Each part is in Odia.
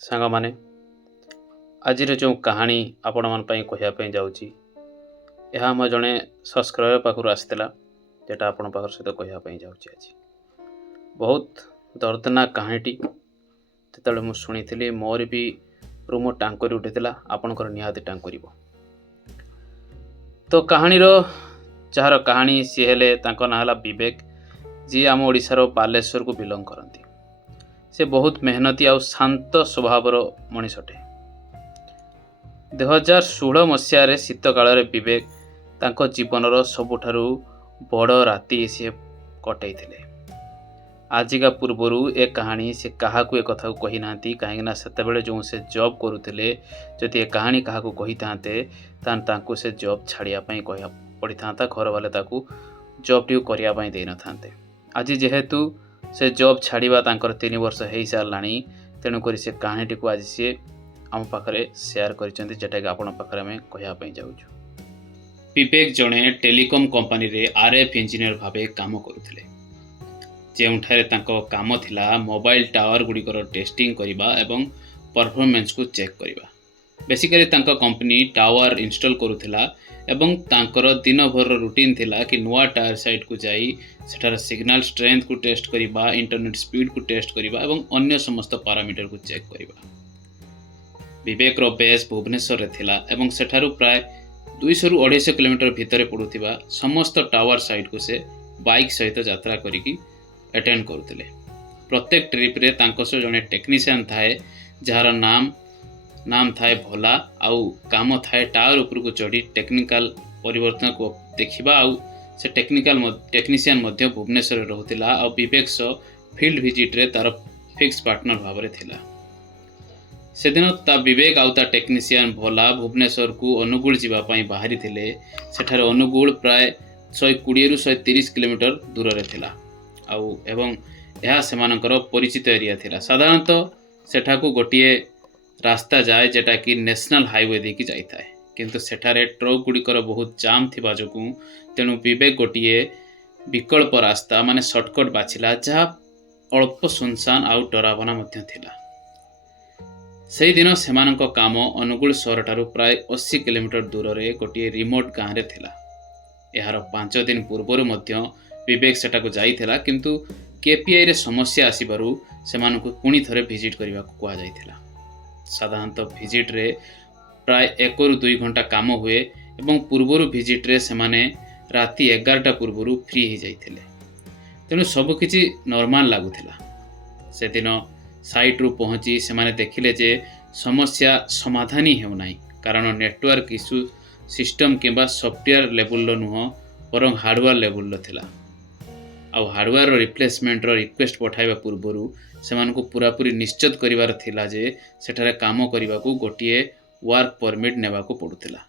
ସାଙ୍ଗମାନେ ଆଜିର ଯେଉଁ କାହାଣୀ ଆପଣମାନଙ୍କ କହିବା ପାଇଁ ଯାଉଛି ଏହା ଆମ ଜଣେ ସବସ୍କ୍ରାଇବର ପାଖରୁ ଆସିଥିଲା, ଯେଟା ଆପଣଙ୍କ ପାଖର ସହିତ କହିବା ପାଇଁ ଯାଉଛି ଆଜି। ବହୁତ ଦର୍ଦନାକ କାହାଣୀଟି ଯେତେବେଳେ ମୁଁ ଶୁଣିଥିଲି ମୋର ବି ରୁମ ଟାଙ୍କରି ଉଠିଥିଲା, ଆପଣଙ୍କର ନିହାତି ଟାଙ୍କରିବ। ତ କାହାଣୀର ଯାହାର କାହାଣୀ ସିଏ ହେଲେ, ତାଙ୍କ ନାଁ ହେଲା ବିବେକ, ଯିଏ ଆମ ଓଡ଼ିଶାର ବାଲେଶ୍ୱରକୁ ବିଲଙ୍ଗ କରନ୍ତି। ସେ ବହୁତ ମେହନତି ଆଉ ଶାନ୍ତ ସ୍ୱଭାବର ମଣିଷଟେ। 2016 ମସିହାରେ ଶୀତ କାଳରେ ବିବେକ ତାଙ୍କ ଜୀବନର ସବୁଠାରୁ ବଡ଼ ରାତି ସିଏ କଟେଇଥିଲେ। ଆଜିକା ପୂର୍ବରୁ ଏ କାହାଣୀ ସେ କାହାକୁ ଏ କଥାକୁ କହିନାହାନ୍ତି, କାହିଁକିନା ସେତେବେଳେ ଯେଉଁ ସେ ଜବ୍ କରୁଥିଲେ, ଯଦି ଏ କାହାଣୀ କାହାକୁ କହିଥାନ୍ତେ ତାହେଲେ ତାଙ୍କୁ ସେ ଜବ୍ ଛାଡ଼ିବା ପାଇଁ କହିବାକୁ ପଡ଼ିଥାନ୍ତା। ଘରବାଲେ ତାକୁ ଜବ୍ଟିକୁ କରିବା ପାଇଁ ଦେଇନଥାନ୍ତେ। ଆଜି ଯେହେତୁ ସେ ଜବ୍ ଛାଡ଼ିବା ତାଙ୍କର 3 ବର୍ଷ ହେଇସାରିଲାଣି, ତେଣୁକରି ସେ କାହାଣୀଟିକୁ ଆଜି ସିଏ ଆମ ପାଖରେ ସେୟାର କରିଛନ୍ତି, ଯେଟାକି ଆପଣଙ୍କ ପାଖରେ ଆମେ କହିବା ପାଇଁ ଯାଉଛୁ। ବିବେକ ଜଣେ ଟେଲିକମ୍ କମ୍ପାନୀରେ RF ଇଞ୍ଜିନିୟର ଭାବେ କାମ କରୁଥିଲେ, ଯେଉଁଠାରେ ତାଙ୍କ କାମ ଥିଲା ମୋବାଇଲ ଟାୱାର ଗୁଡ଼ିକର ଟେଷ୍ଟିଂ କରିବା ଏବଂ ପରଫର୍ମାନ୍ସକୁ ଚେକ୍ କରିବା। ବେସିକାଲି ତାଙ୍କ କମ୍ପାନୀ ଟାୱାର ଇନଷ୍ଟଲ୍ କରୁଥିଲା ଏବଂ ତାଙ୍କର ଦିନଭରର ରୁଟିନ୍ ଥିଲା କି ନୂଆ ଟାୱାର ସାଇଟ୍କୁ ଯାଇ ସେଠାର ସିଗ୍ନାଲ ଷ୍ଟ୍ରେନ୍ଥକୁ ଟେଷ୍ଟ କରିବା, ଇଣ୍ଟରନେଟ୍ ସ୍ପିଡ଼କୁ ଟେଷ୍ଟ କରିବା ଏବଂ ଅନ୍ୟ ସମସ୍ତ ପାରାମିଟରକୁ ଚେକ୍ କରିବା। ବିବେକର ବେସ୍ ଭୁବନେଶ୍ୱରରେ ଥିଲା ଏବଂ ସେଠାରୁ ପ୍ରାୟ 200-250 କିଲୋମିଟର ଭିତରେ ପଡ଼ୁଥିବା ସମସ୍ତ ଟାୱାର ସାଇଟ୍କୁ ସେ ବାଇକ୍ ସହିତ ଯାତ୍ରା କରିକି ଆଟେଣ୍ଡ କରୁଥିଲେ। ପ୍ରତ୍ୟେକ ଟ୍ରିପ୍ରେ ତାଙ୍କ ସହ ଜଣେ ଟେକ୍ନିସିଆନ୍ ଥାଏ, ଯାହାର ନାମ ଥାଏ ଭୋଲା, ଆଉ କାମ ଥାଏ ଟାୱାର ଉପରକୁ ଚଢ଼ି ଟେକ୍ନିକାଲ ପରିବର୍ତ୍ତନକୁ ଦେଖିବା। ଆଉ ସେ ଟେକ୍ନିସିଆନ୍ ମଧ୍ୟ ଭୁବନେଶ୍ୱରରେ ରହୁଥିଲା ଆଉ ବିବେକ ସହ ଫିଲ୍ଡ ଭିଜିଟ୍ରେ ତା'ର ଫିକ୍ସ ପାର୍ଟନର ଭାବରେ ଥିଲା। ସେଦିନ ବିବେକ ଆଉ ତା ଟେକ୍ନିସିଆନ୍ ଭୋଲା ଭୁବନେଶ୍ୱରକୁ ଅନୁଗୁଳ ଯିବା ପାଇଁ ବାହାରିଥିଲେ। ସେଠାରେ ଅନୁଗୁଳ ପ୍ରାୟ 120-130 କିଲୋମିଟର ଦୂରରେ ଥିଲା ଏବଂ ଏହା ସେମାନଙ୍କର ପରିଚିତ ଏରିଆ ଥିଲା। ସାଧାରଣତଃ ସେଠାକୁ ଗୋଟିଏ ରାସ୍ତା ଯାଏ, ଯେଟାକି ନ୍ୟାସନାଲ ହାଇୱେ ଦେଇକି ଯାଇଥାଏ, କିନ୍ତୁ ସେଠାରେ ଟ୍ରକ୍ ଗୁଡ଼ିକର ବହୁତ ଜାମ୍ ଥିବା ଯୋଗୁଁ ତେଣୁ ବିବେକ ଗୋଟିଏ ବିକଳ୍ପ ରାସ୍ତା ମାନେ ସର୍ଟକଟ୍ ବାଛିଲା, ଯାହା ଅଳ୍ପ ସୁନସାନ ଆଉ ଡରାବନା ମଧ୍ୟ ଥିଲା। ସେହିଦିନ ସେମାନଙ୍କ କାମ ଅନୁଗୁଳ ସହରଠାରୁ ପ୍ରାୟ 80 କିଲୋମିଟର ଦୂରରେ ଗୋଟିଏ ରିମୋଟ ଗାଁରେ ଥିଲା। ଏହାର 5 ଦିନ ପୂର୍ବରୁ ମଧ୍ୟ ବିବେକ ସେଠାକୁ ଯାଇଥିଲା, କିନ୍ତୁ KPIରେ ସମସ୍ୟା ଆସିବାରୁ ସେମାନଙ୍କୁ ପୁଣି ଥରେ ଭିଜିଟ୍ କରିବାକୁ କୁହାଯାଇଥିଲା। ସାଧାରଣତଃ ଭିଜିଟ୍ରେ ପ୍ରାୟ 1-2 ଘଣ୍ଟା କାମ ହୁଏ ଏବଂ ପୂର୍ବରୁ ଭିଜିଟ୍ରେ ସେମାନେ ରାତି 11ଟା ପୂର୍ବରୁ ଫ୍ରି ହୋଇଯାଇଥିଲେ, ତେଣୁ ସବୁକିଛି ନର୍ମାଲ ଲାଗୁଥିଲା। ସେଦିନ ସାଇଟ୍ରୁ ପହଞ୍ଚି ସେମାନେ ଦେଖିଲେ ଯେ ସମସ୍ୟା ସମାଧାନ ହିଁ ହେଉନାହିଁ, କାରଣ ନେଟୱାର୍କ ଇସ୍ୟୁ ସିଷ୍ଟମ୍ କିମ୍ବା ସଫ୍ଟୱେୟାର ଲେବୁଲର ନୁହଁ, ବରଂ ହାର୍ଡ଼ୱେୟାର ଲେବୁଲର ଥିଲା। ଆଉ ହାର୍ଡ଼ୱେୟାରର ରିପ୍ଲେସମେଣ୍ଟର ରିକ୍ୱେଷ୍ଟ ପଠାଇବା ପୂର୍ବରୁ ସେମାନଙ୍କୁ ପୁରାପୁରି ନିଶ୍ଚିତ କରିବାର ଥିଲା ଯେ ସେଠାରେ କାମ କରିବାକୁ ଗୋଟିଏ ୱାର୍କ ପରମିଟ୍ ନେବାକୁ ପଡ଼ୁଥିଲା,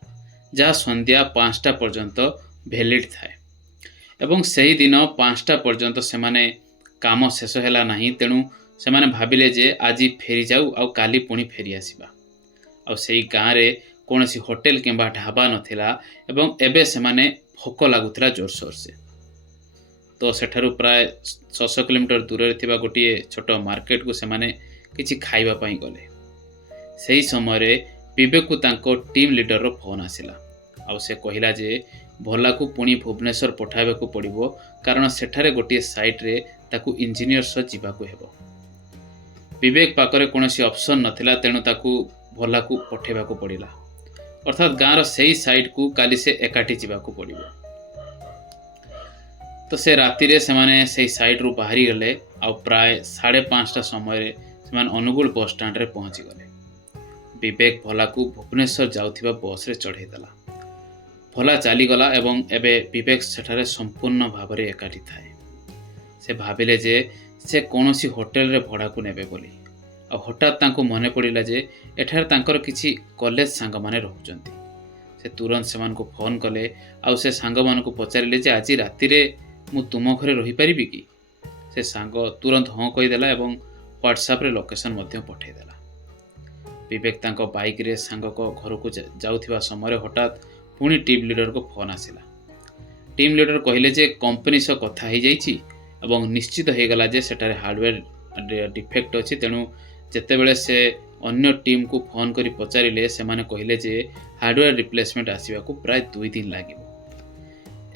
ଯାହା ସନ୍ଧ୍ୟା 5ଟା ପର୍ଯ୍ୟନ୍ତ ଭ୍ୟାଲିଡ୍ ଥାଏ। ଏବଂ ସେହିଦିନ 5ଟା ପର୍ଯ୍ୟନ୍ତ ସେମାନେ କାମ ଶେଷ ହେଲା ନାହିଁ, ତେଣୁ ସେମାନେ ଭାବିଲେ ଯେ ଆଜି ଫେରିଯାଉ ଆଉ କାଲି ପୁଣି ଫେରିଆସିବା। ଆଉ ସେହି ଗାଁରେ କୌଣସି ହୋଟେଲ କିମ୍ବା ଢାବା ନଥିଲା ଏବଂ ଏବେ ସେମାନେ ଭୋକ ଲାଗୁଥିଲା ଜୋରସୋରସେ। ତ ସେଠାରୁ ପ୍ରାୟ 600 କିଲୋମିଟର ଦୂରରେ ଥିବା ଗୋଟିଏ ଛୋଟ ମାର୍କେଟକୁ ସେମାନେ କିଛି ଖାଇବା ପାଇଁ ଗଲେ। ସେହି ସମୟରେ ବିବେକକୁ ତାଙ୍କ ଟିମ୍ ଲିଡରର ଫୋନ୍ ଆସିଲା ଆଉ ସେ କହିଲା ଯେ ଭୋଲାକୁ ପୁଣି ଭୁବନେଶ୍ୱର ପଠାଇବାକୁ ପଡ଼ିବ, କାରଣ ସେଠାରେ ଗୋଟିଏ ସାଇଟ୍ରେ ତାକୁ ଇଞ୍ଜିନିୟର ସହ ଯିବାକୁ ହେବ। ବିବେକ ପାଖରେ କୌଣସି ଅପସନ୍ ନଥିଲା, ତେଣୁ ତାକୁ ଭୋଲାକୁ ପଠାଇବାକୁ ପଡ଼ିଲା, ଅର୍ଥାତ୍ ଗାଁର ସେହି ସାଇଟ୍କୁ କାଲି ସେ ଏକାଠି ଯିବାକୁ ପଡ଼ିବ। ତ ସେ ରାତିରେ ସେମାନେ ସେହି ସାଇଟ୍ରୁ ବାହାରିଗଲେ ଆଉ ପ୍ରାୟ 5:30ଟା ସମୟରେ ସେମାନେ ଅନୁଗୁଳ ବସ୍ ଷ୍ଟାଣ୍ଡରେ ପହଞ୍ଚିଗଲେ। ବିବେକ ଭୋଲାକୁ ଭୁବନେଶ୍ୱର ଯାଉଥିବା ବସ୍ରେ ଚଢ଼େଇଦେଲା। ଭୋଲା ଚାଲିଗଲା ଏବଂ ଏବେ ବିବେକ ସେଠାରେ ସମ୍ପୂର୍ଣ୍ଣ ଭାବରେ ଏକାଠି ଥାଏ। ସେ ଭାବିଲେ ଯେ ସେ କୌଣସି ହୋଟେଲରେ ଭଡ଼ାକୁ ନେବେ ବୋଲି, ଆଉ ହଠାତ୍ ତାଙ୍କୁ ମନେ ପଡ଼ିଲା ଯେ ଏଠାରେ ତାଙ୍କର କିଛି କଲେଜ ସାଙ୍ଗମାନେ ରହୁଛନ୍ତି। ସେ ତୁରନ୍ତ ସେମାନଙ୍କୁ ଫୋନ୍ କଲେ ଆଉ ସେ ସାଙ୍ଗମାନଙ୍କୁ ପଚାରିଲେ ଯେ ଆଜି ରାତିରେ ମୁଁ ତୁମ ଘରେ ରହିପାରିବି କି? ସେ ସାଙ୍ଗ ତୁରନ୍ତ ହଁ କହିଦେଲା ଏବଂ ହ୍ୱାଟ୍ସଆପ୍ରେ ଲୋକେସନ୍ ମଧ୍ୟ ପଠାଇଦେଲା। ବିବେକ ତାଙ୍କ ବାଇକ୍ରେ ସାଙ୍ଗଙ୍କ ଘରକୁ ଯାଉଥିବା ସମୟରେ ହଠାତ୍ ପୁଣି ଟିମ୍ ଲିଡରକୁ ଫୋନ୍ ଆସିଲା। ଟିମ୍ ଲିଡର କହିଲେ ଯେ କମ୍ପାନୀ ସହ କଥା ହୋଇଯାଇଛି ଏବଂ ନିଶ୍ଚିତ ହୋଇଗଲା ଯେ ସେଠାରେ ହାର୍ଡ଼ୱେୟାର ଡିଫେକ୍ଟ ଅଛି, ତେଣୁ ଯେତେବେଳେ ସେ अन्य टीम को फोन करी पचारिले सेमाने कहिले जे हार्डवेयर रिप्लेसमेंट आसिबाकू प्राय 2 दिन लागिबो।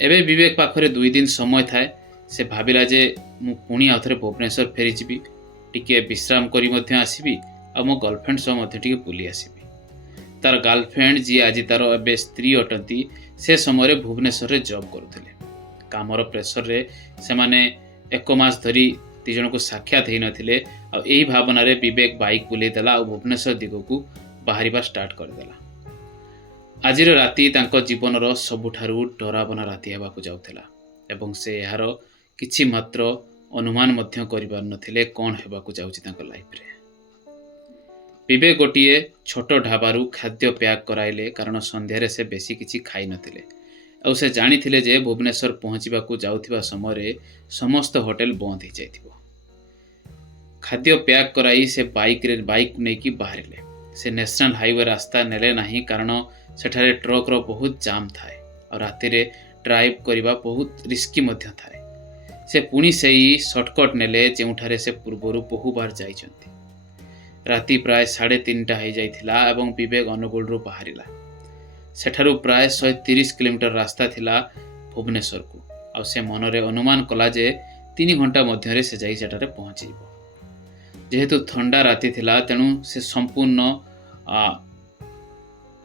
एबे विवेक पाखरे 2 दिन समय थाए। से भाविला जे मु पुणी आउथरे भुवनेश्वर फेरी जिबी, टिके विश्राम करी मध्य आसीबी आ मो गर्लफ्रेंड सह मध्य टिके बुली आसीबी। तार गर्लफ्रेंड जी आज तार एबे स्त्री अटंती से समय भुवनेश्वर रे जॉब करुथिले। कामर प्रेसर रे सेमाने 1 मास धरी दी जन को साक्षात हेई नथिले। आ एही भावना रे विवेक बाइक बुले देला और भुवनेश्वर दिगकू बाहरिबा स्टार्ट कर देला। आजिर राति तांको जीवनर सबुठारु डरावना राति हेबाकू जाउथिला एवं से यार किछि मात्र अनुमान मध्य करिबार नथिले कोन हेबाकू जाउछि तांको लाइफ रे। विवेक गोटिए छोट ढाबारू खाद्य पैक कराइले कारण संध्यारे से बेसी किछि खाई नथिले और से जानिथिले जे भुवनेश्वर पहुँचीबाकू जाउथिबा समय समस्त होटल बंद हो जाइथिबो। खाद्य पैक कराई से बाइक नेकी बाहरिले। से नेशनल हाईवे रास्ता नेले नाही कारण सेठारे ट्रक रो बहुत जाम थाए और राति रे ड्राइव करिबा बहुत रिस्की मध्य थाए। से पुणी सेही शॉर्टकट नेले जेउठारे से पूर्वरु बहु बार जाइछंती। राति प्राय 3:30 हो जाइथिला एवं विवेक अनुगुल रु बाहरिला। सेठारु प्राय 130 किलोमीटर रास्ता थिला भुवनेश्वर को और से मनरे अनुमान कला जे 3 घंटा मध्यरे से जाई सेठारे पहुँची जिवो। जेहेतु ठंडा राति थिला तेणु से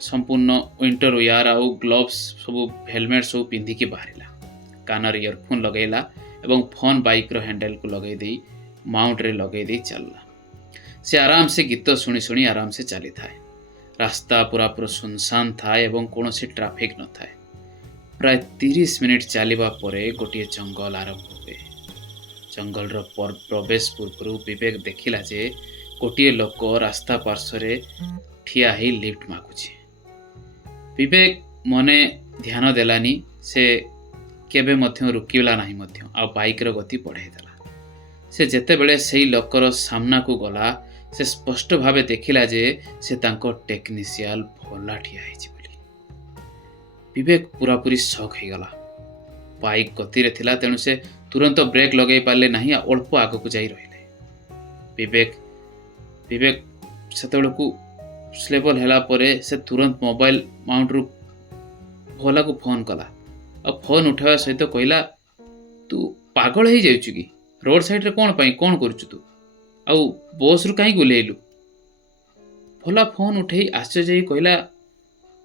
संपूर्ण विंटर वेयर आउ ग्लोव्स सब हेलमेट सब पिंधिकी बाहरिला। कानर इयरफोन लगैला एवं फोन बाइक रो हैंडल को लगै देई माउंट रे लगै देई चलला। से आराम से गीत शुणी शुणी आराम से चली थाए। रास्ता पूरा सुनसान थाए एवं कौन सी ट्राफिक न थाए। प्राय 30 मिनिट चलवा परे गोटे जंगल आरंभ हुए। जंगल प्रवेश पूर्व विवेक देखिला जे गोटे लोक रास्ता पार्श्व ठिया ही लिफ्ट मागुची। विवेक मने ध्यान देलानी। से केबे मध्य रुकिला नाही मध्य आ बाइक रो गति बढ़ाई देला। से जेते बेले सेही लोकर सामना को गला से स्पष्ट भावे देखिला जे से तांको टेक्निशियन भोला ठिया हेछि बोली। विवेक पूरापूरी शॉक हो गला। बाइक गति रे थिला तेणु से तुरंत ब्रेक लगै पाले नाही आ अल्प आगो को जाई रहिले। विवेक सेतेबेलकू स्लेबल हैला परे से तुरंत मोबाइल माउंट रु भोला को फोन कला और फोन उठावा सहित कहला तू पागल हो जाइछु कि रोड साइड रे कोन पई कोन करछु तू आउ बस रु कहीं गुलेलु। भोला फोन उठे आश्चर्य ही कहला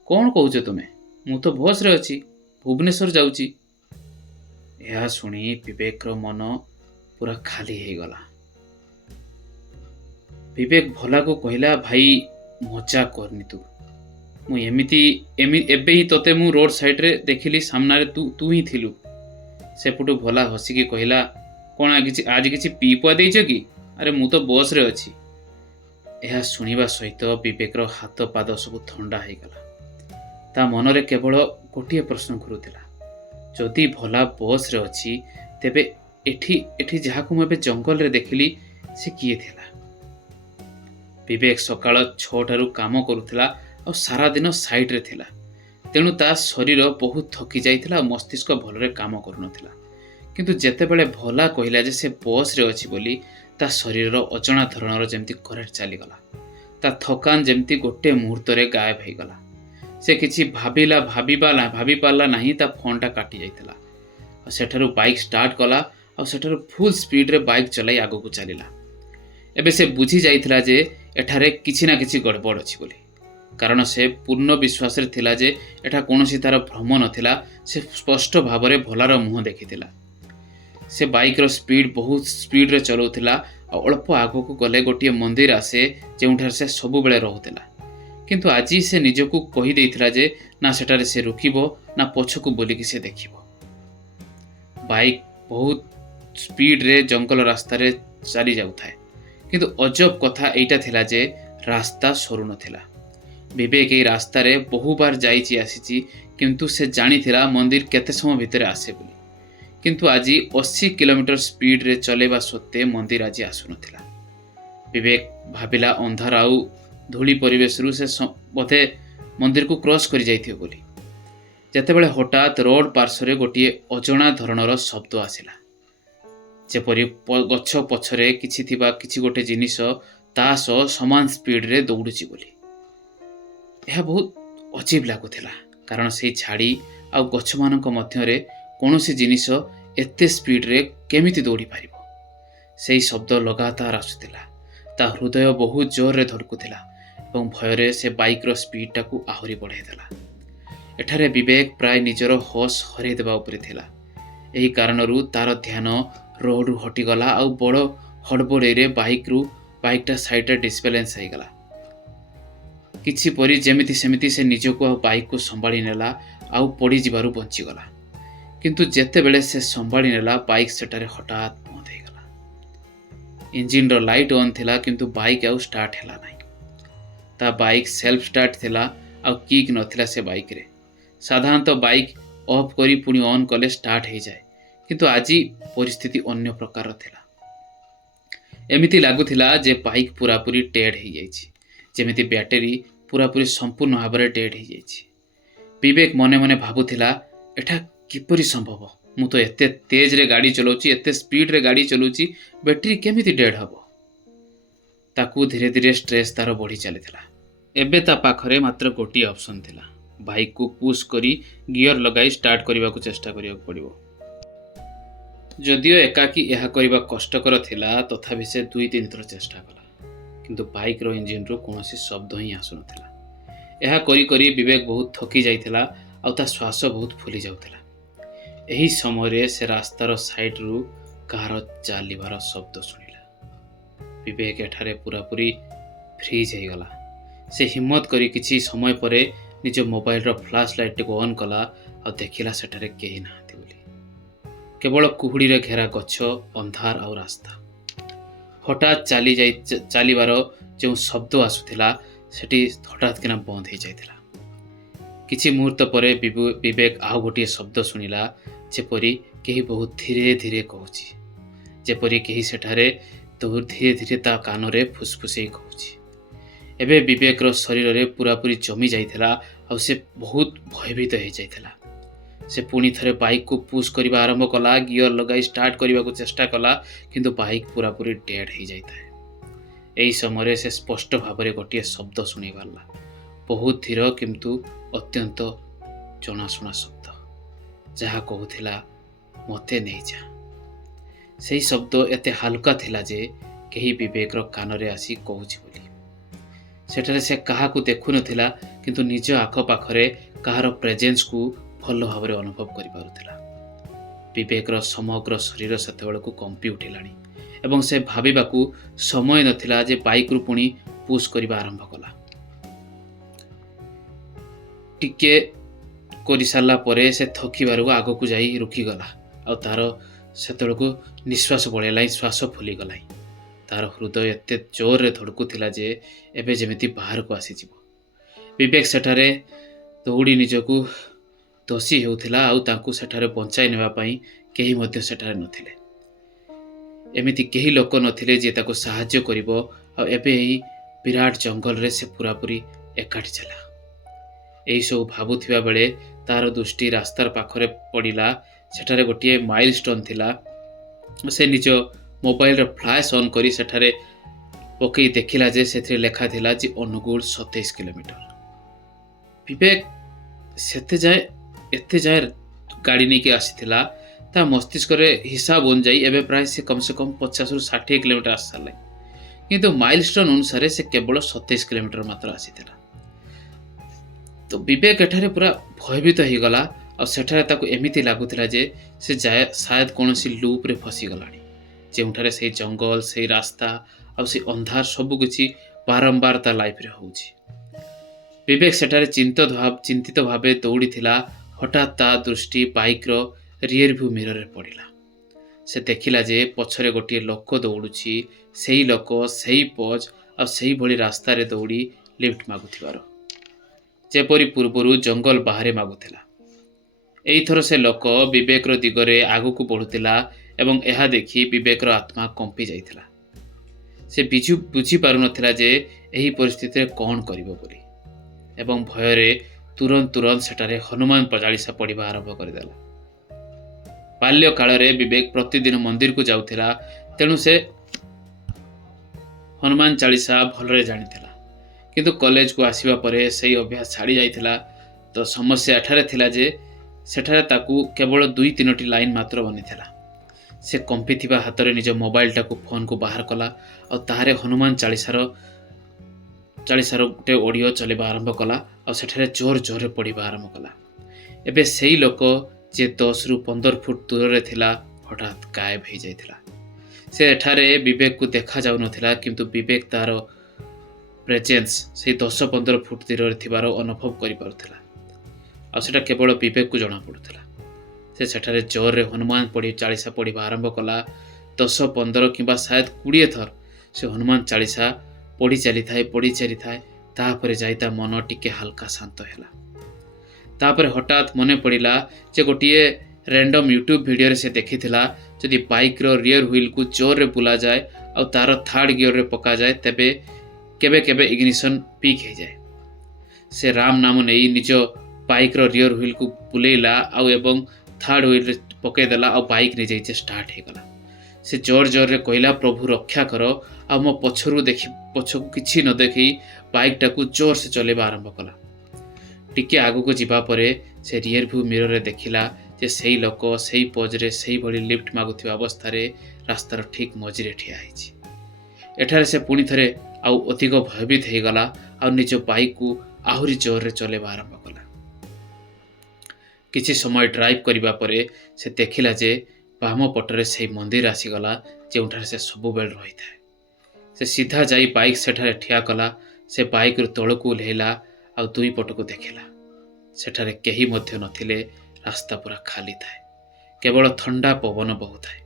कौन कहूच तुमे मु तो बस रे अच्छी भुवनेश्वर जाऊची। यह शुणी विवेक रो मन पूरा खाली हो गला। विवेक भोला को कहला भाई मजा करनी तू मु एबे ही तोते मु रोड साइड रे देखिली सामना रे तू ही थिलु। सेपुटू भोला हसिकी कहला कौन आज किसी पी पुआ देइछ कि अरे मु तो बस रे अच्छी। यह शुणा सहित विवेक रो हाथ पाद सब ठंडा हो गला। ता मनरे केवल गोटे प्रश्न घुरुला जदि भोला बस रे अच्छी तेबे एठी जहाकू मुझे जंगल रे देखिली से किए थिला। विवेक सकाळ 6 ठारू काम करुथिला और सारा दिन साइड रे थिला तेणु ता शरीर बहुत थकी जाइथिला और मस्तिष्क भलरे काम करुनथिला। किंतु जेते बेले भोला कहला जे से बस रे अछि बोली ता शरीर अजଣା धरणर जेमती करेक्ट चली गला। ता थकान जेमती गोटे मुहूर्त रे गायब हो गला। से किछि भाभी पारला नहीं ता फोनटा काटी जाइथिला और सेठारु बाइक स्टार्ट कला और सेठारु फुल स्पीड रे बाइक चलाई आगो को चलिला। एबे से बुझी जाइथिला जे एठारे किछि ना किछि गड़बड़ अछि बोली कारण से पूर्ण विश्वास रे थिला जे एठा कोनोसी तार भ्रम नथिला। से स्पष्ट भाव रे भोलार मुह देखिथिला। से बाइक रो स्पीड बहुत स्पीड रे चलाउथिला और अल्प आगो को गले गोटे मंदिर आसे जेउठार से सब बेले रहउथिला। किंतु आज से निजको कही देइथिला जे ना सेटारे से रुकिबो ना पछकू बोलिकी से देखिबो। बाइक बहुत स्पीड रे जंगल रास्ता रे चली जाउथाय किंतु अजब कथा एटा थिला जे रास्ता सरू नथिला। विवेक ए रास्ता रे बहु बार जाइची आसीची किंतु से जानिथिला मंदिर केते समय भितरे आसे बोली। किंतु आज 80 किलोमीटर स्पीड रे चलेबा सत्ते मंदिर आज आसु नथिला। विवेक भाबिला अंधार आउ धूली परिवेश रु से बोधे मंदिर को क्रॉस करि जाइथियो बोली। जेतेबेले हठात रोड पार्श्व गोटे अजଣା धरणर शब्द आसिला जेपरी गछ पछरे किछि गोटे जिनिस ତା ସହ ସମାନ ସ୍ପିଡରେ ଦୌଡ଼ୁଛି ବୋଲି। ଏହା ବହୁତ ଅଜୀବ ଲାଗୁଥିଲା, କାରଣ ସେଇ ଝାଡ଼ି ଆଉ ଗଛମାନଙ୍କ ମଧ୍ୟରେ କୌଣସି ଜିନିଷ ଏତେ ସ୍ପିଡରେ କେମିତି ଦୌଡ଼ି ପାରିବ। ସେଇ ଶବ୍ଦ ଲଗାତାର ଆସୁଥିଲା। ତା ହୃଦୟ ବହୁତ ଜୋରରେ ଧଡ଼କୁଥିଲା ଏବଂ ଭୟରେ ସେ ବାଇକ୍ର ସ୍ପିଡଟାକୁ ଆହୁରି ବଢ଼ାଇ ଦେଲା। ଏଠାରେ ବିବେକ ପ୍ରାୟ ନିଜର ହୋସ୍ ହରାଇ ଦେବା ଉପରେ ଥିଲା। ଏହି କାରଣରୁ ତାର ଧ୍ୟାନ ରୋଡ଼ରୁ ହଟିଗଲା ଆଉ ବଡ଼ ହଡ଼ବଡ଼େଇରେ ବାଇକ୍ଟା ସାଇଡ଼ରେ ଡିସବାଲାନ୍ସ ହେଇଗଲା। କିଛି ପରି ଯେମିତି ସେମିତି ସେ ନିଜକୁ ଆଉ ବାଇକ୍କୁ ସମ୍ଭାଳି ନେଲା ଆଉ ପଡ଼ିଯିବାରୁ ବଞ୍ଚିଗଲା। କିନ୍ତୁ ଯେତେବେଳେ ସେ ସମ୍ଭାଳି ନେଲା, ବାଇକ୍ ସେଠାରେ ହଠାତ୍ ବନ୍ଦ ହେଇଗଲା। ଇଞ୍ଜିନ୍ର ଲାଇଟ୍ ଅନ୍ ଥିଲା, କିନ୍ତୁ ବାଇକ୍ ଆଉ ଷ୍ଟାର୍ଟ ହେଲା ନାହିଁ। ତା ବାଇକ୍ ସେଲ୍ଫ ଷ୍ଟାର୍ଟ ଥିଲା ଆଉ କିକ୍ ନଥିଲା ସେ ବାଇକ୍ରେ। ସାଧାରଣତଃ ବାଇକ୍ ଅଫ୍ କରି ପୁଣି ଅନ୍ କଲେ ଷ୍ଟାର୍ଟ ହେଇଯାଏ, କିନ୍ତୁ ଆଜି ପରିସ୍ଥିତି ଅନ୍ୟ ପ୍ରକାରର ଥିଲା। ଏମିତି ଲାଗୁଥିଲା ଯେ ବାଇକ୍ ପୁରାପୁରି ଡେଡ୍ ହେଇଯାଇଛି, ଯେମିତି ବ୍ୟାଟେରୀ ପୁରାପୁରି ସମ୍ପୂର୍ଣ୍ଣ ଭାବରେ ଡେଡ୍ ହେଇଯାଇଛି। ବିବେକ ମନେ ମନେ ଭାବୁଥିଲା, ଏଟା କିପରି ସମ୍ଭବ? ମୁଁ ତ ଏତେ ତେଜରେ ଗାଡ଼ି ଚଲାଉଛି, ଏତେ ସ୍ପିଡରେ ଗାଡ଼ି ଚଲାଉଛି, ବ୍ୟାଟେରୀ କେମିତି ଡେଡ୍ ହେବ? ତାକୁ ଧୀରେ ଧୀରେ ଷ୍ଟ୍ରେସ୍ ତାର ବଢ଼ି ଚାଲିଥିଲା। ଏବେ ତା ପାଖରେ ମାତ୍ର ଗୋଟିଏ ଅପସନ୍ ଥିଲା, ବାଇକ୍କୁ ପୁଶ୍ କରି ଗିୟର ଲଗାଇ ଷ୍ଟାର୍ଟ କରିବାକୁ ଚେଷ୍ଟା କରିବାକୁ ପଡ଼ିବ। ଯଦିଓ ଏକାକୀ ଏହା କରିବା କଷ୍ଟକର ଥିଲା, ତଥାପି ସେ 2-3 ଥର ଚେଷ୍ଟା କଲା, କିନ୍ତୁ ବାଇକ୍ର ଇଞ୍ଜିନ୍ରୁ କୌଣସି ଶବ୍ଦ ହିଁ ଆସୁନଥିଲା। ଏହା କରି କରି ବିବେକ ବହୁତ ଥକି ଯାଇଥିଲା ଆଉ ତା ଶ୍ୱାସ ବହୁତ ଫୁଲି ଯାଉଥିଲା। ଏହି ସମୟରେ ସେ ରାସ୍ତାର ସାଇଡ୍ରୁ କାହାର ଚାଲିବାର ଶବ୍ଦ ଶୁଣିଲା। ବିବେକ ଏଠାରେ ପୁରାପୁରି ଫ୍ରିଜ୍ ହେଇଗଲା। ସେ ହିମ୍ମତ କରି କିଛି ସମୟ ପରେ ନିଜ ମୋବାଇଲର ଫ୍ଲାସ୍ ଲାଇଟ୍ଟିକୁ ଅନ୍ କଲା ଆଉ ଦେଖିଲା ସେଠାରେ କେହି ନାହାନ୍ତି ବୋଲି। କେବଳ କୁହୁଡ଼ିରେ ଘେରା ଗଛ, ଅନ୍ଧାର ଆଉ ରାସ୍ତା। ହଠାତ୍ ଚାଲିବାର ଯେଉଁ ଶବ୍ଦ ଆସୁଥିଲା, ସେଠି ହଠାତ୍ କିନା ବନ୍ଦ ହେଇଯାଇଥିଲା। କିଛି ମୁହୂର୍ତ୍ତ ପରେ ବିବେକ ଆଉ ଗୋଟିଏ ଶବ୍ଦ ଶୁଣିଲା, ଯେପରି କେହି ବହୁତ ଧୀରେ ଧୀରେ କହୁଛି, ଯେପରି କେହି ସେଠାରେ ଧୀରେ ଧୀରେ ତା କାନରେ ଫୁସଫୁସେଇ କହୁଛି। ଏବେ ବିବେକର ଶରୀରରେ ପୁରାପୁରି ଜମି ଯାଇଥିଲା ଆଉ ସେ ବହୁତ ଭୟଭୀତ ହେଇଯାଇଥିଲା। ସେ ପୁଣି ଥରେ ବାଇକ୍କୁ ପୁଶ୍ କରିବା ଆରମ୍ଭ କଲା, ଗିୟର ଲଗାଇ ଷ୍ଟାର୍ଟ କରିବାକୁ ଚେଷ୍ଟା କଲା, କିନ୍ତୁ ବାଇକ୍ ପୁରାପୁରି ଡେଡ୍ ହେଇଯାଇଥାଏ। ଏହି ସମୟରେ ସେ ସ୍ପଷ୍ଟ ଭାବରେ ଗୋଟିଏ ଶବ୍ଦ ଶୁଣିପାରିଲା, ବହୁତ ଧୀର କିନ୍ତୁ ଅତ୍ୟନ୍ତ ଜଣାଶୁଣା ଶବ୍ଦ, ଯାହା କହୁଥିଲା, ମୋତେ ନେଇଯା। ସେହି ଶବ୍ଦ ଏତେ ହାଲୁକା ଥିଲା ଯେ କେହି ବିବେକର କାନରେ ଆସି କହୁଛି ବୋଲି। ସେଠାରେ ସେ କାହାକୁ ଦେଖୁନଥିଲା, କିନ୍ତୁ ନିଜ ଆଖପାଖରେ କାହାର ପ୍ରେଜେନ୍ସକୁ ଭଲ ଭାବରେ ଅନୁଭବ କରିପାରୁଥିଲା। ବିବେକର ସମଗ୍ର ଶରୀର ସେତେବେଳକୁ କମ୍ପି ଉଠିଲାଣି ଏବଂ ସେ ଭାବିବାକୁ ସମୟ ନଥିଲା ଯେ ବାଇକ୍ରୁ ପୁଣି ପୁଶ୍ କରିବା ଆରମ୍ଭ କଲା। ଟିକେ କରିସାରିଲା ପରେ ସେ ଥକିବାରୁ ଆଗକୁ ଯାଇ ରୁକିଗଲା ଆଉ ତାର ସେତେବେଳକୁ ନିଶ୍ୱାସ ପଳେଇଲା, ଶ୍ୱାସ ଫୁଲିଗଲା। ତାର ହୃଦୟ ଏତେ ଜୋରରେ ଧଡ଼କୁଥିଲା ଯେ ଏବେ ଯେମିତି ବାହାରକୁ ଆସିଯିବ। ବିବେକ ସେଠାରେ ଦୌଡ଼ି ନିଜକୁ ଦୋଷୀ ହେଉଥିଲା ଆଉ ତାଙ୍କୁ ସେଠାରେ ବଞ୍ଚାଇ ନେବା ପାଇଁ କେହି ମଧ୍ୟ ସେଠାରେ ନଥିଲେ। ଏମିତି କେହି ଲୋକ ନଥିଲେ ଯିଏ ତାକୁ ସାହାଯ୍ୟ କରିବ। ଆଉ ଏବେ ଏହି ବିରାଟ ଜଙ୍ଗଲରେ ସେ ପୁରାପୁରି ଏକାଠି ଥିଲା। ଏହିସବୁ ଭାବୁଥିବା ବେଳେ ତାର ଦୃଷ୍ଟି ରାସ୍ତାର ପାଖରେ ପଡ଼ିଲା। ସେଠାରେ ଗୋଟିଏ ମାଇଲଷ୍ଟୋନ୍ ଥିଲା। ସେ ନିଜ ମୋବାଇଲର ଫ୍ଲାସ୍ ଅନ୍ କରି ସେଠାରେ ପକାଇ ଦେଖିଲା ଯେ ସେଥିରେ ଲେଖା ଥିଲା ଯେ ଅନୁଗୁଳ 27 କିଲୋମିଟର। ବିବେକ ଏତେ ଯାଏ ଗାଡ଼ି ନେଇକି ଆସିଥିଲା, ତା ମସ୍ତିଷ୍କରେ ହିସାବ ଅନୁଯାୟୀ ଏବେ ପ୍ରାୟ ସେ କମ୍ ସେ କମ୍ 50ରୁ 60 କିଲୋମିଟର ଆସି ସାରିଲାଣି, କିନ୍ତୁ ମାଇଲଷ୍ଟୋନ୍ ଅନୁସାରେ ସେ କେବଳ 27 କିଲୋମିଟର ମାତ୍ର ଆସିଥିଲା। ତ ବିବେକ ଏଠାରେ ପୁରା ଭୟଭୀତ ହେଇଗଲା ଆଉ ସେଠାରେ ତାକୁ ଏମିତି ଲାଗୁଥିଲା ଯେ ସେ ସାୟଦ କୌଣସି ଲୁପ୍ରେ ଫସିଗଲାଣି, ଯେଉଁଠାରେ ସେଇ ଜଙ୍ଗଲ, ସେଇ ରାସ୍ତା ଆଉ ସେଇ ଅନ୍ଧାର ସବୁକିଛି ବାରମ୍ବାର ତା ଲାଇଫ୍ରେ ହେଉଛି। ବିବେକ ସେଠାରେ ଚିନ୍ତିତ ଭାବେ ଦୌଡ଼ିଥିଲା। ହଠାତ୍ ତା ଦୃଷ୍ଟି ବାଇକ୍ର ରିୟର ଭ୍ୟୁ ମିରରରେ ପଡ଼ିଲା। ସେ ଦେଖିଲା ଯେ ପଛରେ ଗୋଟିଏ ଲୋକ ଦୌଡ଼ୁଛି। ସେଇ ଲୋକ, ସେଇ ପୋଜ୍ ଆଉ ସେଇଭଳି ରାସ୍ତାରେ ଦୌଡ଼ି ଲିଫ୍ଟ ମାଗୁଥିବାର, ଯେପରି ପୂର୍ବରୁ ଜଙ୍ଗଲ ବାହାରେ ମାଗୁଥିଲା। ଏଇଥର ସେ ଲୋକ ବିବେକର ଦିଗରେ ଆଗକୁ ବଢ଼ୁଥିଲା ଏବଂ ଏହା ଦେଖି ବିବେକର ଆତ୍ମା କମ୍ପି ଯାଇଥିଲା। ସେ ବୁଝିପାରୁନଥିଲା ଯେ ଏହି ପରିସ୍ଥିତିରେ କ'ଣ କରିବ ବୋଲି ଏବଂ ଭୟରେ ତୁରନ୍ତ ସେଠାରେ ହନୁମାନ ଚାଳିଶା ପଢ଼ିବା ଆରମ୍ଭ କରିଦେଲା। ବାଲ୍ୟକାଳରେ ବିବେକ ପ୍ରତିଦିନ ମନ୍ଦିରକୁ ଯାଉଥିଲା, ତେଣୁ ସେ ହନୁମାନ ଚାଳିଶା ଭଲରେ ଜାଣିଥିଲା, କିନ୍ତୁ କଲେଜକୁ ଆସିବା ପରେ ସେହି ଅଭ୍ୟାସ ଛାଡ଼ି ଯାଇଥିଲା। ତ ସମସ୍ୟା ଏଠାରେ ଥିଲା ଯେ ସେଠାରେ ତାକୁ କେବଳ 2-3ଟି ଲାଇନ୍ ମାତ୍ର ବନିଥିଲା। ସେ କମ୍ପିଥିବା ହାତରେ ନିଜ ମୋବାଇଲଟାକୁ ଫୋନ୍କୁ ବାହାର କଲା ଆଉ ତାହାରେ ହନୁମାନ ଚାଳିଶାର ଗୋଟେ ଅଡ଼ିଓ ଚଲେଇବା ଆରମ୍ଭ କଲା ଆଉ ସେଠାରେ ଜୋର ଜୋରରେ ପଢ଼ିବା ଆରମ୍ଭ କଲା। ଏବେ ସେଇ ଲୋକ ଯେ 10ରୁ 15 ଫୁଟ ଦୂରରେ ଥିଲା ହଠାତ୍ ଗାୟବ ହୋଇଯାଇଥିଲା। ସେ ଏଠାରେ ବିବେକକୁ ଦେଖାଯାଉନଥିଲା, କିନ୍ତୁ ବିବେକ ତାର ପ୍ରେଜେନ୍ସ ସେଇ 10-15 ଫୁଟ ଦୂରରେ ଥିବାର ଅନୁଭବ କରିପାରୁଥିଲା ଆଉ ସେଟା କେବଳ ବିବେକକୁ ଜଣାପଡ଼ୁଥିଲା। ସେ ସେଠାରେ ଜୋରରେ ହନୁମାନ ଚାଳିଶା ପଢ଼ିବା ଆରମ୍ଭ କଲା। 10-15 କିମ୍ବା ସାୟଦ 20 ଥର ସେ ହନୁମାନ ଚାଳିଶା ପଢ଼ି ଚାଲିଥାଏ। ତାପରେ ଯାଇ ତା ମନ ଟିକେ ହାଲକା ଶାନ୍ତ ହେଲା। ତାପରେ ହଠାତ୍ ମନେ ପଡ଼ିଲା ଯେ ଗୋଟିଏ ର୍ୟାଣ୍ଡମ୍ ୟୁଟ୍ୟୁବ ଭିଡ଼ିଓରେ ସେ ଦେଖିଥିଲା ଯଦି ବାଇକ୍ର ରିୟର ହ୍ୱିଲ୍କୁ ଜୋରରେ ବୁଲାଯାଏ ଆଉ ତାର ଥାର୍ଡ଼ ଗିୟରରେ ପକାଯାଏ ତେବେ କେବେ କେବେ ଇଗ୍ନିସନ୍ ପିକ୍ ହେଇଯାଏ। ସେ ରାମ ନାମ ନେଇ ନିଜ ବାଇକ୍ର ରିୟର ହ୍ୱିଲ୍କୁ ବୁଲେଇଲା ଆଉ ଏବଂ ଥାର୍ଡ଼ ହ୍ୱିଲ୍ରେ ପକାଇଦେଲା ଆଉ ବାଇକ୍ ନିଜେ ଷ୍ଟାର୍ଟ ହେଇଗଲା। ସେ ଜୋରରେ କହିଲା, ପ୍ରଭୁ ରକ୍ଷା କର, ଆଉ ମୋ ପଛକୁ କିଛି ନ ଦେଖି ବାଇକ୍ଟାକୁ ଜୋରସେ ଚଲେଇବା ଆରମ୍ଭ କଲା। ଟିକେ ଆଗକୁ ଯିବା ପରେ ସେ ରିୟର ଭ୍ୟୁ ମିରରରେ ଦେଖିଲା ଯେ ସେଇ ଲୋକ ସେଇ ପୋଜରେ ସେଇଭଳି ଲିଫ୍ଟ ମାଗୁଥିବା ଅବସ୍ଥାରେ ରାସ୍ତାର ଠିକ୍ ମଝିରେ ଠିଆ ହେଇଛି। ଏଠାରେ ସେ ପୁଣି ଥରେ ଆଉ ଅଧିକ ଭୟଭୀତ ହେଇଗଲା ଆଉ ନିଜ ବାଇକ୍କୁ ଆହୁରି ଜୋରରେ ଚଲେଇବା ଆରମ୍ଭ କଲା। କିଛି ସମୟ ଡ୍ରାଇଭ୍ କରିବା ପରେ ସେ ଦେଖିଲା ଯେ ବାମ ପଟରେ ସେହି ମନ୍ଦିର ଆସିଗଲା ଯେଉଁଠାରେ ସେ ସବୁବେଳେ ରହିଥାଏ। ସେ ସିଧା ଯାଇ ବାଇକ୍ ସେଠାରେ ଠିଆ କଲା। ସେ ବାଇକ୍ରୁ ତଳକୁ ଓହ୍ଲାଇଲା ଆଉ 2 ପଟକୁ ଦେଖିଲା। ସେଠାରେ କେହି ମଧ୍ୟ ନଥିଲେ। ରାସ୍ତା ପୁରା ଖାଲି ଥାଏ, କେବଳ ଥଣ୍ଡା ପବନ ବହୁଥାଏ।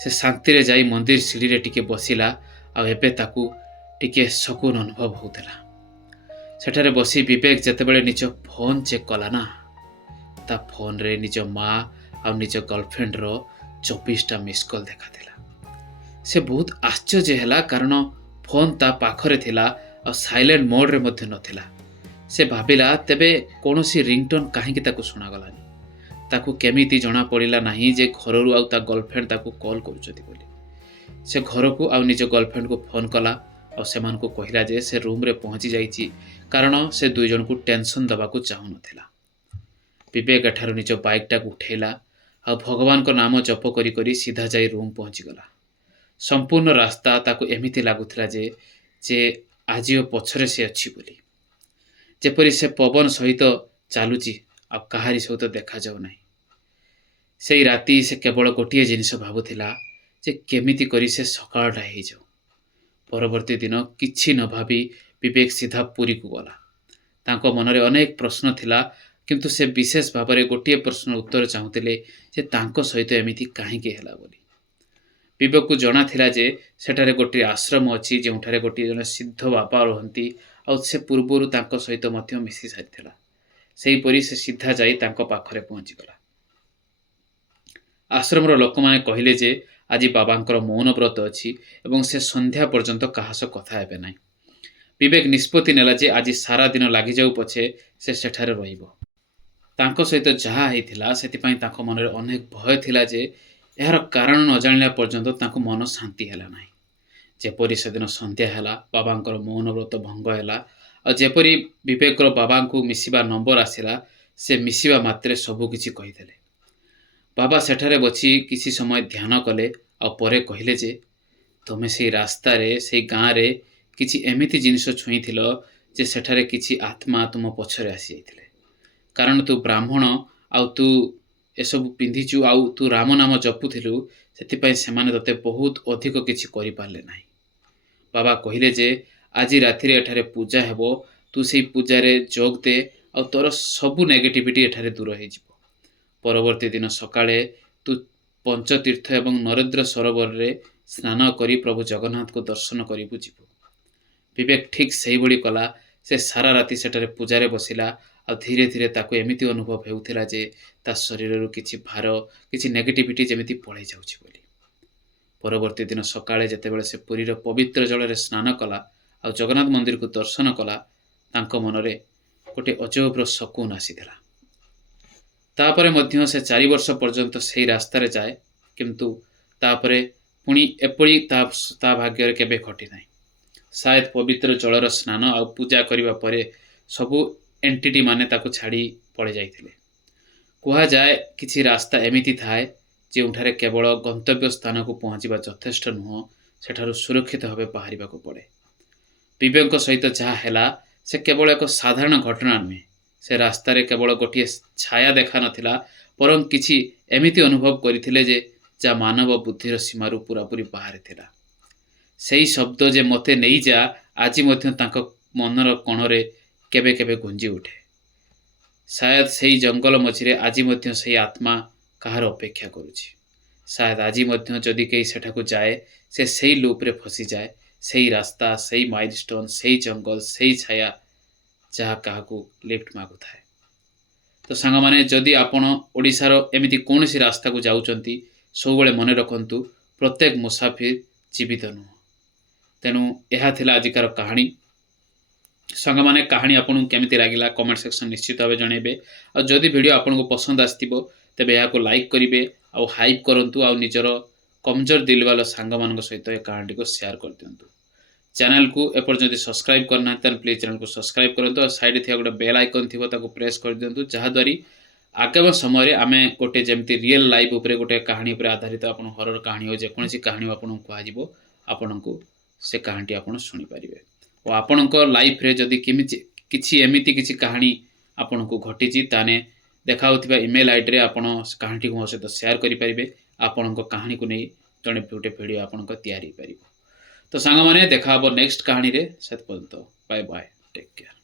ସେ ଶାନ୍ତିରେ ଯାଇ ମନ୍ଦିର ସିଡ଼ିରେ ଟିକେ ବସିଲା ଆଉ ଏବେ ତାକୁ ଟିକେ ସକୁନ ଅନୁଭବ ହେଉଥିଲା। ସେଠାରେ ବସି ବିବେକ ଯେତେବେଳେ ନିଜ ଫୋନ୍ ଚେକ୍ କଲା ନା, ତା ଫୋନ୍ରେ ନିଜ ମା ଆଉ ନିଜ ଗର୍ଲଫ୍ରେଣ୍ଡର 24ଟା ମିସ୍ କଲ୍ ଦେଖାଥିଲା। ସେ ବହୁତ ଆଶ୍ଚର୍ଯ୍ୟ ହେଲା, କାରଣ ଫୋନ୍ ତା ପାଖରେ ଥିଲା ଆଉ ସାଇଲେଣ୍ଟ ମୋଡ଼ରେ ମଧ୍ୟ ନଥିଲା। ସେ ଭାବିଲା ତେବେ କୌଣସି ରିଙ୍ଗଟୋନ୍ କାହିଁକି ତାକୁ ଶୁଣାଗଲାନି। ତାକୁ କେମିତି ଜଣାପଡ଼ିଲା ନାହିଁ ଯେ ଘରରୁ ଆଉ ତା ଗର୍ଲଫ୍ରେଣ୍ଡ ତାକୁ କଲ୍ କରୁଛନ୍ତି ବୋଲି। ସେ ଘରକୁ ଆଉ ନିଜ ଗର୍ଲଫ୍ରେଣ୍ଡକୁ ଫୋନ୍ କଲା ଆଉ ସେମାନଙ୍କୁ କହିଲା ଯେ ସେ ରୁମ୍ରେ ପହଞ୍ଚି ଯାଇଛି, କାରଣ ସେ 2 ଜଣଙ୍କୁ ଟେନସନ୍ ଦେବାକୁ ଚାହୁଁନଥିଲା। ବିବେକ ଏଠାରୁ ନିଜ ବାଇକ୍ଟାକୁ ଉଠାଇଲା ଆଉ ଭଗବାନଙ୍କ ନାମ ଜପ କରି କରି ସିଧା ଯାଇ ରୁମ୍ ପହଞ୍ଚିଗଲା। ସମ୍ପୂର୍ଣ୍ଣ ରାସ୍ତା ତାକୁ ଏମିତି ଲାଗୁଥିଲା ଯେ ଆଜିও ପଛରେ ସେ ଅଛି ବୋଲି, ଯେପରି ସେ ପବନ ସହିତ ଚାଲୁଛି ଆଉ କାହାରି ସହିତ ଦେଖାଯାଉ ନାହିଁ। ସେଇ ରାତି ସେ କେବଳ ଗୋଟିଏ ଜିନିଷ ଭାବୁଥିଲା ଯେ କେମିତି କରି ସେ ସକାଳଟା ହେଇଯାଉ। ପରବର୍ତ୍ତୀ ଦିନ କିଛି ନ ଭାବି ବିବେକ ସିଧା ପୁରୀକୁ ଗଲା। ତାଙ୍କ ମନରେ ଅନେକ ପ୍ରଶ୍ନ ଥିଲା, କିନ୍ତୁ ସେ ବିଶେଷ ଭାବରେ ଗୋଟିଏ ପ୍ରଶ୍ନର ଉତ୍ତର ଚାହୁଁଥିଲେ ଯେ ତାଙ୍କ ସହିତ ଏମିତି କାହିଁକି ହେଲା ବୋଲି। ବିବେକକୁ ଜଣାଥିଲା ଯେ ସେଠାରେ ଗୋଟିଏ ଆଶ୍ରମ ଅଛି ଯେଉଁଠାରେ ଗୋଟିଏ ଜଣେ ସିଦ୍ଧ ବାବା ରୁହନ୍ତି ଆଉ ସେ ପୂର୍ବରୁ ତାଙ୍କ ସହିତ ମଧ୍ୟ ମିଶି ସାରିଥିଲା। ସେହିପରି ସେ ସିଧା ଯାଇ ତାଙ୍କ ପାଖରେ ପହଞ୍ଚିଗଲା। ଆଶ୍ରମର ଲୋକମାନେ କହିଲେ ଯେ ଆଜି ବାବାଙ୍କର ମୌନ ବ୍ରତ ଅଛି ଏବଂ ସେ ସନ୍ଧ୍ୟା ପର୍ଯ୍ୟନ୍ତ କାହା ସହ କଥା ହେବେ ନାହିଁ। ବିବେକ ନିଷ୍ପତ୍ତି ନେଲା ଯେ ଆଜି ସାରା ଦିନ ଲାଗିଯାଉ ପଛେ ସେ ସେଠାରେ ରହିବ। ତାଙ୍କ ସହିତ ଯାହା ହେଇଥିଲା ସେଥିପାଇଁ ତାଙ୍କ ମନରେ ଅନେକ ଭୟ ଥିଲା ଯେ ଏହାର କାରଣ ନ ଜାଣିଲା ପର୍ଯ୍ୟନ୍ତ ତାଙ୍କ ମନ ଶାନ୍ତି ହେଲା ନାହିଁ। ଯେପରି ସେଦିନ ସନ୍ଧ୍ୟା ହେଲା, ବାବାଙ୍କର ମୌନ ବ୍ରତ ଭଙ୍ଗ ହେଲା ଆଉ ଯେପରି ବିବେକର ବାବାଙ୍କୁ ମିଶିବା ନମ୍ବର ଆସିଲା, ସେ ମିଶିବା ମାତ୍ରେ ସବୁ କିଛି କହିଦେଲେ। ବାବା ସେଠାରେ ବସି କିଛି ସମୟ ଧ୍ୟାନ କଲେ ଆଉ ପରେ କହିଲେ ଯେ ତୁମେ ସେଇ ରାସ୍ତାରେ ସେଇ ଗାଁରେ କିଛି ଏମିତି ଜିନିଷ ଛୁଇଁଥିଲ ଯେ ସେଠାରେ କିଛି ଆତ୍ମା ତୁମ ପଛରେ ଆସିଯାଇଥିଲେ। କାରଣ ତୁ ବ୍ରାହ୍ମଣ ଆଉ ତୁ ଏସବୁ ପିନ୍ଧିଛୁ ଆଉ ତୁ ରାମ ନାମ ଜପୁଥିଲୁ, ସେଥିପାଇଁ ସେମାନେ ତୋତେ ବହୁତ ଅଧିକ କିଛି କରିପାରିଲେ ନାହିଁ। ବାବା କହିଲେ ଯେ ଆଜି ରାତିରେ ଏଠାରେ ପୂଜା ହେବ, ତୁ ସେଇ ପୂଜାରେ ଯୋଗ ଦେ ଆଉ ତୋର ସବୁ ନେଗେଟିଭିଟି ଏଠାରେ ଦୂର ହେଇଯିବ। ପରବର୍ତ୍ତୀ ଦିନ ସକାଳେ ତୁ ପଞ୍ଚତୀର୍ଥ ଏବଂ ନରେନ୍ଦ୍ର ସରୋବରରେ ସ୍ନାନ କରି ପ୍ରଭୁ ଜଗନ୍ନାଥଙ୍କୁ ଦର୍ଶନ କରିବୁ ଯିବୁ। ବିବେକ ଠିକ୍ ସେଇଭଳି କଲା। ସେ ସାରା ରାତି ସେଠାରେ ପୂଜାରେ ବସିଲା ଆଉ ଧୀରେ ଧୀରେ ତାକୁ ଏମିତି ଅନୁଭବ ହେଉଥିଲା ଯେ ତା ଶରୀରରୁ କିଛି ଭାର, କିଛି ନେଗେଟିଭିଟି ଯେମିତି ପଳେଇ ଯାଉଛି ବୋଲି। ପରବର୍ତ୍ତୀ ଦିନ ସକାଳେ ଯେତେବେଳେ ସେ ପୁରୀର ପବିତ୍ର ଜଳରେ ସ୍ନାନ କଲା ଆଉ ଜଗନ୍ନାଥ ମନ୍ଦିରକୁ ଦର୍ଶନ କଲା, ତାଙ୍କ ମନରେ ଗୋଟେ ଅଜବର ସକୁନ ଆସିଥିଲା। ତାପରେ ମଧ୍ୟ ସେ 4 ବର୍ଷ ପର୍ଯ୍ୟନ୍ତ ସେହି ରାସ୍ତାରେ ଯାଏ, କିନ୍ତୁ ତାପରେ ପୁଣି ଏପରି ତା ଭାଗ୍ୟରେ କେବେ ଘଟିନାହିଁ। शायद पवित्र जलर स्नान आ पूजा करने पर सबू एंटिटी माने ताको छाड़ी पड़े जाइथिले। कुहाଯାଏ କିଛି ରାସ୍ତା ଏମିତି ଥାଏ ଯେଉଁଠାରେ କେବଳ ଗନ୍ତବ୍ୟ ସ୍ଥାନକୁ ପହଞ୍ଚିବା ଯଥେଷ୍ଟ ନୁହଁ, ସେଠାରୁ ସୁରକ୍ଷିତ ଭାବେ ବାହାରିବାକୁ ପଡ଼େ। ବିବେକଙ୍କ ସହିତ ଯାହା ହେଲା ସେ କେବଳ ଏକ ସାଧାରଣ ଘଟଣା ନୁହେଁ। ସେ ରାସ୍ତାରେ କେବଳ ଗୋଟିଏ ଛାୟା ଦେଖା ନଥିଲା, ବରଂ କିଛି ଏମିତି ଅନୁଭବ କରିଥିଲେ ଯେ ଯାହା ମାନବ ବୁଦ୍ଧିର ସୀମାରୁ ପୁରାପୁରି ବାହାରେ ଥିଲା। ସେହି ଶବ୍ଦ ଯେ ମୋତେ ନେଇଯା ଆଜି ମଧ୍ୟ ତାଙ୍କ ମନର କୋଣରେ କେବେ କେବେ ଗୁଞ୍ଜି ଉଠେ। शायद ସେହି ଜଙ୍ଗଲ ମଝିରେ ଆଜି ମଧ୍ୟ ସେହି ଆତ୍ମା କାହାର ଅପେକ୍ଷା କରୁଛି। शायद ଆଜି ମଧ୍ୟ ଯଦି କେହି ସେଠାକୁ ଯାଏ, ସେ ସେହି ଲୁପ୍ରେ ଫସିଯାଏ। ସେହି ରାସ୍ତା, ସେହି ମାଇଲଷ୍ଟୋନ୍, ସେହି ଜଙ୍ଗଲ, ସେହି ଛାୟା ଯାହା କାହାକୁ ଲିଫ୍ଟ ମାଗୁଥାଏ। ତ ସାଙ୍ଗମାନେ, ଯଦି ଆପଣ ଓଡ଼ିଶାର ଏମିତି କୌଣସି ରାସ୍ତାକୁ ଯାଉଛନ୍ତି, ସବୁବେଳେ ମନେ ରଖନ୍ତୁ ପ୍ରତ୍ୟେକ ମୁସାଫିର ଜୀବିତ ନୁହଁ। ତେଣୁ ଏହା ଥିଲା ଆଜିକାର କାହାଣୀ। ସାଙ୍ଗମାନେ, କାହାଣୀ ଆପଣଙ୍କୁ କେମିତି ଲାଗିଲା କମେଣ୍ଟ ସେକ୍ସନ ନିଶ୍ଚିତ ଭାବେ ଜଣାଇବେ। ଆଉ ଯଦି ଭିଡ଼ିଓ ଆପଣଙ୍କୁ ପସନ୍ଦ ଆସିଥିବ ତେବେ ଏହାକୁ ଲାଇକ୍ କରିବେ, ଆଉ ହାଇପ୍ କରନ୍ତୁ, ଆଉ ନିଜର କମଜୋର ଦିଲବାଲା ସାଙ୍ଗମାନଙ୍କ ସହିତ ଏ କାହାଣୀଟିକୁ ସେୟାର କରିଦିଅନ୍ତୁ। ଚ୍ୟାନେଲକୁ ଏପର୍ଯ୍ୟନ୍ତ ସବସ୍କ୍ରାଇବ୍ କରିନାହାନ୍ତି ତାହେଲେ ପ୍ଲିଜ୍ ଚ୍ୟାନେଲକୁ ସବସ୍କ୍ରାଇବ୍ କରନ୍ତୁ, ଆଉ ସାଇଡ଼ରେ ଥିବା ଗୋଟେ ବେଲ୍ ଆଇକନ୍ ଥିବ ତାକୁ ପ୍ରେସ୍ କରିଦିଅନ୍ତୁ, ଯାହାଦ୍ୱାରା ଆଗାମୀ ସମୟରେ ଆମେ ଗୋଟେ ଯେମିତି ରିଏଲ୍ ଲାଇଫ୍ ଉପରେ ଗୋଟେ କାହାଣୀ ଉପରେ ଆଧାରିତ ଆପଣ ହରର କାହାଣୀ ହେଉ ଯେକୌଣସି କାହାଣୀ ଆପଣଙ୍କୁ କୁହାଯିବ, ଆପଣଙ୍କୁ ସେ କାହାଣୀଟି ଆପଣ ଶୁଣିପାରିବେ। ଓ ଆପଣଙ୍କ ଲାଇଫ୍ରେ ଯଦି କିଛି ଏମିତି କିଛି କାହାଣୀ ଆପଣଙ୍କୁ ଘଟିଛି, ତାହେଲେ ଦେଖାଉଥିବା ଇମେଲ୍ ଆଇଡ଼ିରେ ଆପଣ କାହାଣୀଟିକୁ ମୋ ସହିତ ସେୟାର କରିପାରିବେ। ଆପଣଙ୍କ କାହାଣୀକୁ ନେଇ ଜଣେ ଗୋଟେ ଭିଡ଼ିଓ ଆପଣଙ୍କ ତିଆରି ହେଇପାରିବ। ତ ସାଙ୍ଗମାନେ, ଦେଖା ହେବ ନେକ୍ସଟ କାହାଣୀରେ। ସେ ପର୍ଯ୍ୟନ୍ତ ବାଏ ବାଏ, ଟେକ୍ କେୟାର।